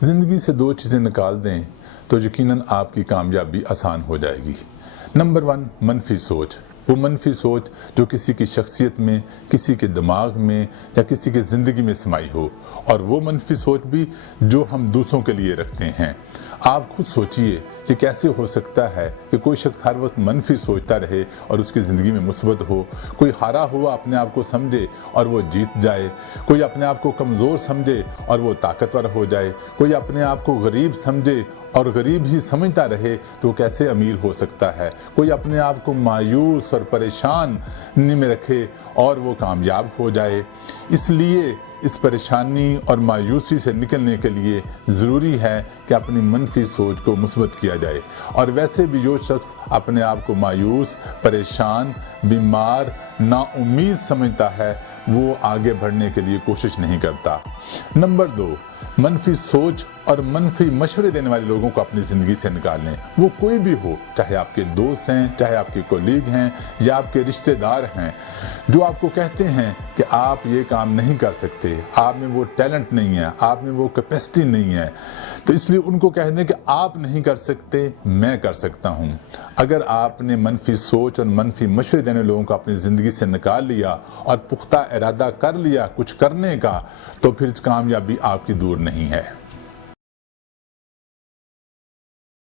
زندگی سے دو چیزیں نکال دیں تو یقیناً آپ کی کامیابی آسان ہو جائے گی۔ نمبر 1، منفی سوچ۔ وہ منفی سوچ جو کسی کی شخصیت میں، کسی کے دماغ میں یا کسی کی زندگی میں سمائی ہو، اور وہ منفی سوچ بھی جو ہم دوسروں کے لیے رکھتے ہیں۔ آپ خود سوچئے کہ کیسے ہو سکتا ہے کہ کوئی شخص ہر وقت منفی سوچتا رہے اور اس کی زندگی میں مثبت ہو، کوئی ہارا ہوا اپنے آپ کو سمجھے اور وہ جیت جائے، کوئی اپنے آپ کو کمزور سمجھے اور وہ طاقتور ہو جائے، کوئی اپنے آپ کو غریب سمجھے اور غریب ہی سمجھتا رہے تو وہ کیسے امیر ہو سکتا ہے، کوئی اپنے آپ کو مایوس اور پریشان میں رکھے اور وہ کامیاب ہو جائے۔ اس لیے اس پریشانی اور مایوسی سے نکلنے کے لیے ضروری ہے کہ اپنی منفی سوچ کو مثبت کیا جائے، اور ویسے بھی جو شخص اپنے آپ کو مایوس، پریشان، بیمار، نا امید سمجھتا ہے وہ آگے بڑھنے کے لیے کوشش نہیں کرتا۔ نمبر 2، منفی سوچ اور منفی مشورے دینے والے لوگوں کو اپنی زندگی سے نکال لیں۔ وہ کوئی بھی ہو، چاہے آپ کے دوست ہیں، چاہے آپ کے کولیگ ہیں یا آپ کے رشتہ دار ہیں، جو آپ کو کہتے ہیں کہ آپ یہ کام نہیں کر سکتے، آپ میں وہ ٹیلنٹ نہیں ہے، آپ میں وہ کیپیسٹی نہیں ہے، تو اس لیے ان کو کہہ دیں کہ آپ نہیں کر سکتے، میں کر سکتا ہوں۔ اگر آپ نے منفی سوچ اور منفی مشورے دینے لوگوں کو اپنی زندگی سے نکال لیا اور پختہ ارادہ کر لیا کچھ کرنے کا، تو پھر کامیابی آپ کی دور نہیں ہے۔